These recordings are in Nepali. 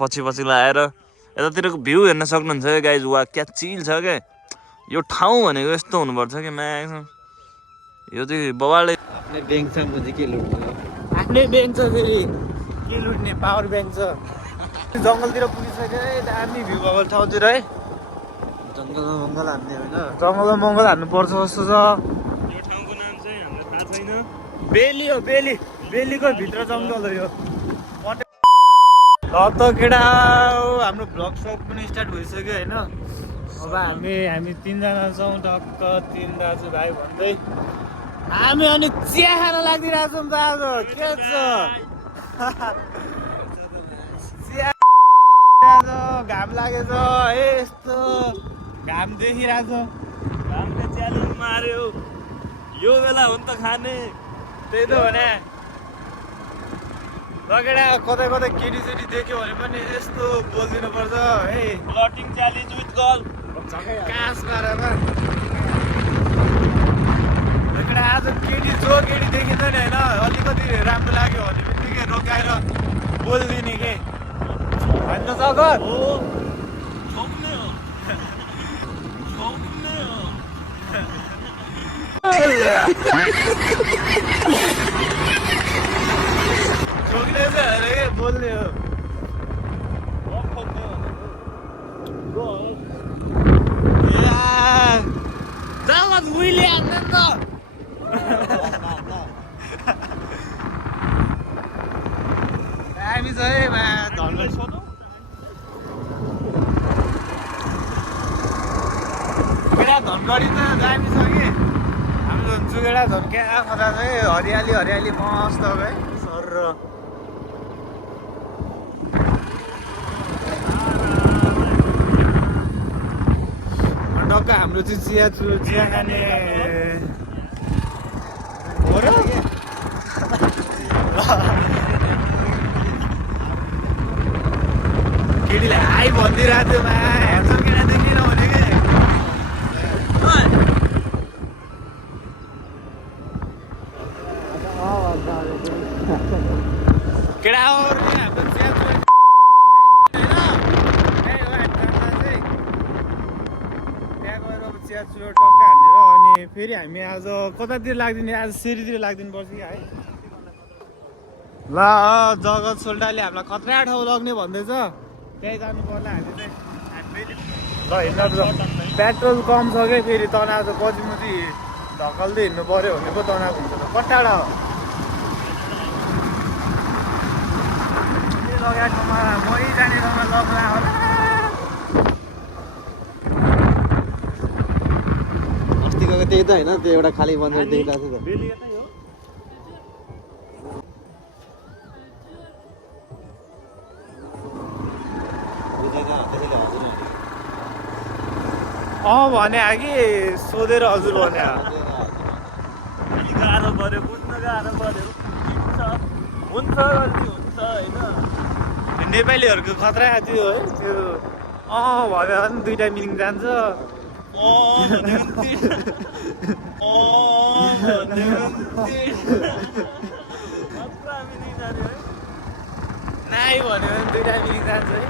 पछि पछि लाएर यतातिरको भ्यू हेर्न सक्नुहुन्छ क्या गाइज। वा क्या चिल छ क्या यो ठाउँ भनेको यस्तो हुनुपर्छ कि म्याक्सिमम यो चाहिँ बबाले आफ्नै ब्याङ्क छ मुझे के लुट्ने आफ्नै ब्याङ्क छ फेरि के लुट्ने पावर ब्याङ्क छ जङ्गलतिर पुगिसक्यो है दामी भ्यू भएको ठाउँतिर है जङ्गलमा मङ्गल हान्ने होइन जङ्गलमा मङ्गल हान्नु पर्छ जस्तो छ यो ठाउँको नाम चाहिँ हामीलाई थाहा छैन बेली हो बेली बेलीको भित्र जङ्गल हो यो ल त केटा हाम्रो भ्लग सक पनि स्टार्ट भइसक्यो होइन अब हामी तिनजना छौँ टक्क तिन दाजुभाइ भन्दै हामी अनि चिया खान लागिरहेछौँ त आज के छ चिया घाम लागेछ है यस्तो घाम देखिरहेछ घामले च्यालेन्ज मार्यो यो बेला हो नि त खाने त्यही त भने लगेडा कतै कतै केटी देख्यो भने पनि यस्तो बोलिदिनु पर्छ है फ्लटिङ च्यालेन्ज विथ गर्ल कास गरेर लगेडा आज केटी देखिन्छ नि होइन अलिकति राम्रो लाग्यो भने बित्तिकै रोकाएर बोलिदिने के भन्न सक्छ हो छोप्ने हो छोप्ने हो छोक्ने छ अरे के बोल्ने हो जाओस् उहिले हान्दैन त हामी चाहिँ धनगढी सोधौँ केटा धनगढी त दामी छ कि हाम्रो जुगेडा झन्क्या खदा चाहिँ हरियाली मस्त है सर टक्क हाम्रो चाहिँ चिया खाने हो र केटीले हाई भनिदिरहेको थियो मा ह्यान्डसम केटा देखिन भने केटा हो हाम्रो चिया चिया चुरो टक्क हानेर अनि फेरि हामी आज कतातिर लाग्दिने आज सिरीतिर लाग्दिनु पर्छ कि है ल जगत सोल्डाले हामीलाई खतरा ठाउँ लग्ने भन्दैछ त्यही जानु पर्ला हामी चाहिँ ल हिँड्न पेट्रोल कम छ कि फेरि तनाव त पछिमुची ढकल्दै हिँड्नु पऱ्यो भने पो तनाव हुन्छ त कटाडा हो लगाएको ठाउँमा मै जाने ठाउँमा लग्ला होला अस्तिको त्यही त होइन त्यो एउटा खाली मन्दिर देखिरहेको थियो त बेली यतै हो भने कि सोधेर हजुर भने अलि गाह्रो पऱ्यो बुझ्न गाह्रो पऱ्यो हुन्छ गल्ती हुन्छ होइन नेपालीहरूको खतरा थियो है त्यो भन्यो भने दुइटा मिनिङ जान्छ नाइ भन्यो भने दुइटा मिनिङ जान्छ है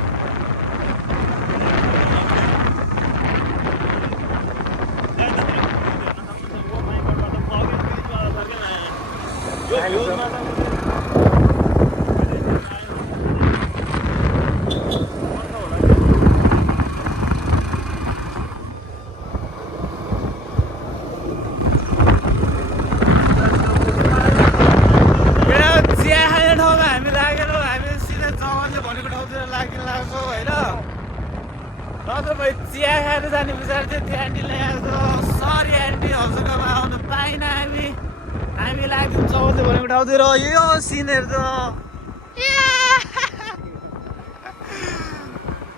चिया खाएर जाने विचार थियो त्यो आन्टीलाई आज सरी आन्टी हजुरकोमा आउनु पाइनँ हामी लाग्यौँ चौधले भनेको ठाउँतिर यो सिनहरू त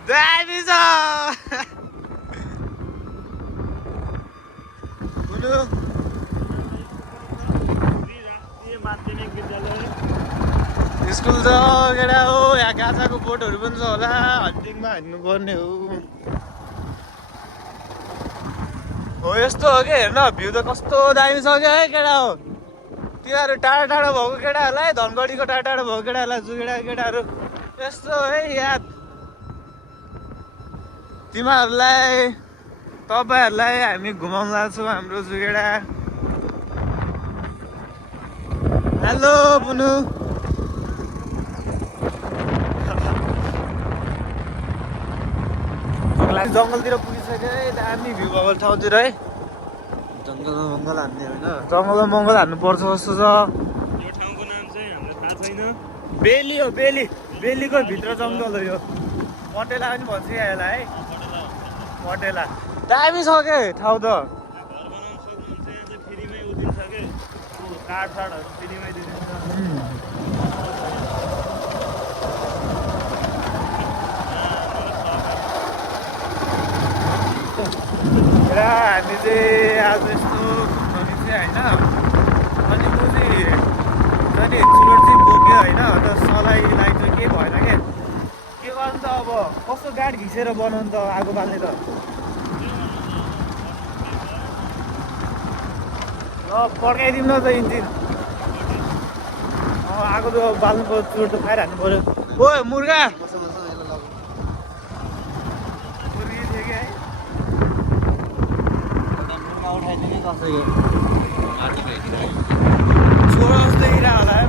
दामी छ स्कुल छ केटा हो यहाँ काँचाको बोटहरू पनि छ होला हन्टिङमा हिँड्नु पर्ने हो यस्तो हो कि हेर्न भ्यू त कस्तो दामी छ क्या है केटा हो तिनीहरू टाढा टाढा भएको केटाहरूलाई धनगढीको टाढा टाढा भएको केटाहरूलाई जुगेडा केटाहरू यस्तो है याद तिमीहरूलाई तपाईँहरूलाई हामी घुमाउन जान्छौँ हाम्रो जुगेडा। हेलो बुनु। जङ्गलतिर पुगिसक्यो है, दामी भ्यू भएको ठाउँतिर है। जङ्गलमा मङ्गल हान्ने होइन, जङ्गलमा मङ्गल हान्नु पर्छ जस्तो छ। यो ठाउँको नाम चाहिँ हामीलाई थाहा छैन। बेली हो, बेली। बेलीको भित्र जङ्गल हो यो। पटेला पनि भन्छ यसलाई है, पटेला। दामी छ के ठाउँ त। घर बनाउनु सक्नुहुन्छ, यहाँ चाहिँ फ्रीमै उदिन्छ के काठसाठहरू फ्रीमै दिन्छ। र हामी चाहिँ आज यस्तो घुम्नु चाहिँ होइन, अनि म चाहिँ जहिले चुरोट चाहिँ बोक्यो होइन, अन्त सलाइलाई चाहिँ केही भएन के गर्नु त। अब कस्तो गाड घिसेर बनाउनु त आगो बाल्ने त। ल पड्काइदिउँ न त इन्जिन। आगो त बाल्नु पर्यो, चुरोट त खाइरहनु पऱ्यो। ओ मुर्गा मुर्गी थियो कि है। उठाइदिने कसरी छोरा जस्तो हिरा होला है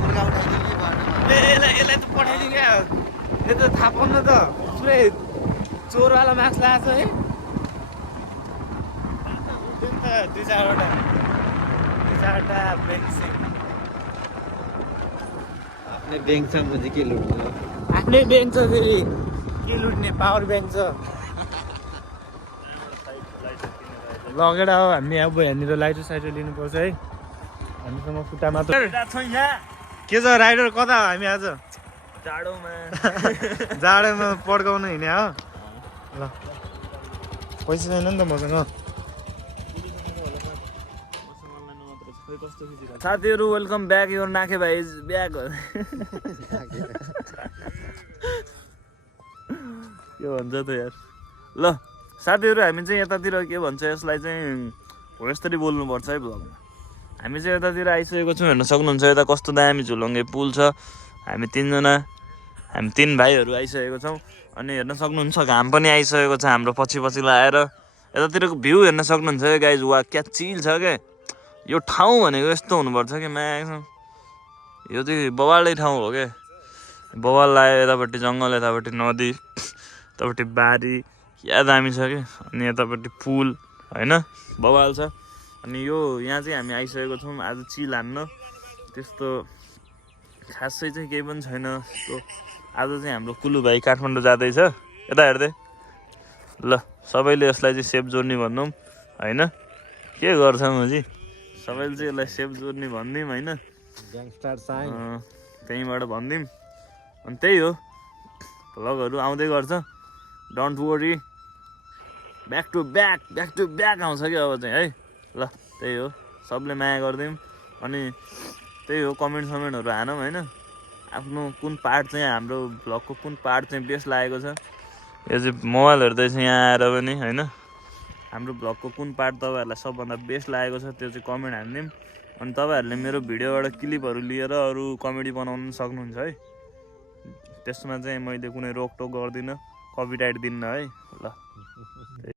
मुर्गा उठाइदिने बाटोमा। यसलाई त पठाइदिउँ क्या, यो त थाहा पाउनु त पुरै चोरवाला माक्स लगाएको छ है। दुई चारवटा बेङ्सिङ। आफ्नै ब्याङ्क छ भने चाहिँ के लुट्नु, आफ्नै ब्याङ्क छ, फेरि के लुट्ने, पावर ब्याङ्क छ। लगेर हो हामी अब यहाँनिर लाइटर साइटर लिनुपर्छ है। हामीसँग खुट्टा मात्र के छ। राइडर कता हो हामी आज? जाडोमा जाडोमा पड्काउनु हिँड्ने हो। ल पैसा छैन नि त मसँग। साथीहरू वेलकम ब्याक योर नाके भाइज ब्याक। के भन्छ त यार। ल साथीहरू हामी चाहिँ यतातिर के भन्छ यसलाई चाहिँ हो यसरी बोल्नुपर्छ है भ्लगमा। हामी चाहिँ यतातिर आइसकेको छौँ, हेर्न सक्नुहुन्छ यता कस्तो दामी झुलुङ्गे पुल छ। हामी हामी तिन भाइहरू आइसकेको छौँ। अनि हेर्न सक्नुहुन्छ घाम पनि आइसकेको छ हाम्रो पछि पछि लगाएर। यतातिरको भ्यू हेर्न सक्नुहुन्छ गाइज, वा क्या चिल छ क्या। यो ठाउँ भनेको यस्तो हुनुपर्छ कि म्याक्सिमम यो चाहिँ बवालै ठाउँ हो क्या। बवाल लाग्यो, यतापट्टि जङ्गल, यतापट्टि नदी, यतापट्टि बारी, क्या दामी छ कि। अनि यतापट्टि पुल होइन, बवाल छ। अनि यो यहाँ चाहिँ हामी आइसकेको छौँ आज चिल हान्न। त्यस्तो खासै चाहिँ केही पनि छैन यस्तो। आज चाहिँ हाम्रो कुलु भाइ काठमाडौँ जाँदैछ, यता हेर्दै। ल सबैले यसलाई चाहिँ सेफ जोर्नी भनौँ होइन, के गर्छ मुजी, सबैले चाहिँ यसलाई सेफ जोर्नी भनिदिउँ होइन, ग्याङस्टर साइन त्यहीँबाट भनिदिउँ। अनि त्यही हो, भ्लगहरू आउँदै गर्छ, don't worry, back to back आउँछ कि अब चाहिँ है। ल त्यही हो, सबले माया गरिदिउँ। अनि त्यही हो, कमेन्टहरू हानौँ होइन, आफ्नो कुन पार्ट चाहिँ हाम्रो भ्लगको कुन पार्ट चाहिँ बेस्ट लागेको छ। यो चाहिँ मोबाइल हेर्दैछ यहाँ आएर पनि होइन, हाम्रो भ्लगको कुन पार्ट तपाईँहरूलाई सबभन्दा बेस्ट लागेको छ त्यो चाहिँ कमेन्ट हानिदिउँ। अनि तपाईँहरूले मेरो भिडियोबाट क्लिपहरू लिएर अरू कमेडी बनाउनु सक्नुहुन्छ है। त्यसमा चाहिँ मैले कुनै रोकटोक गर्दिनँ, कपिराइट दिन्न है। ल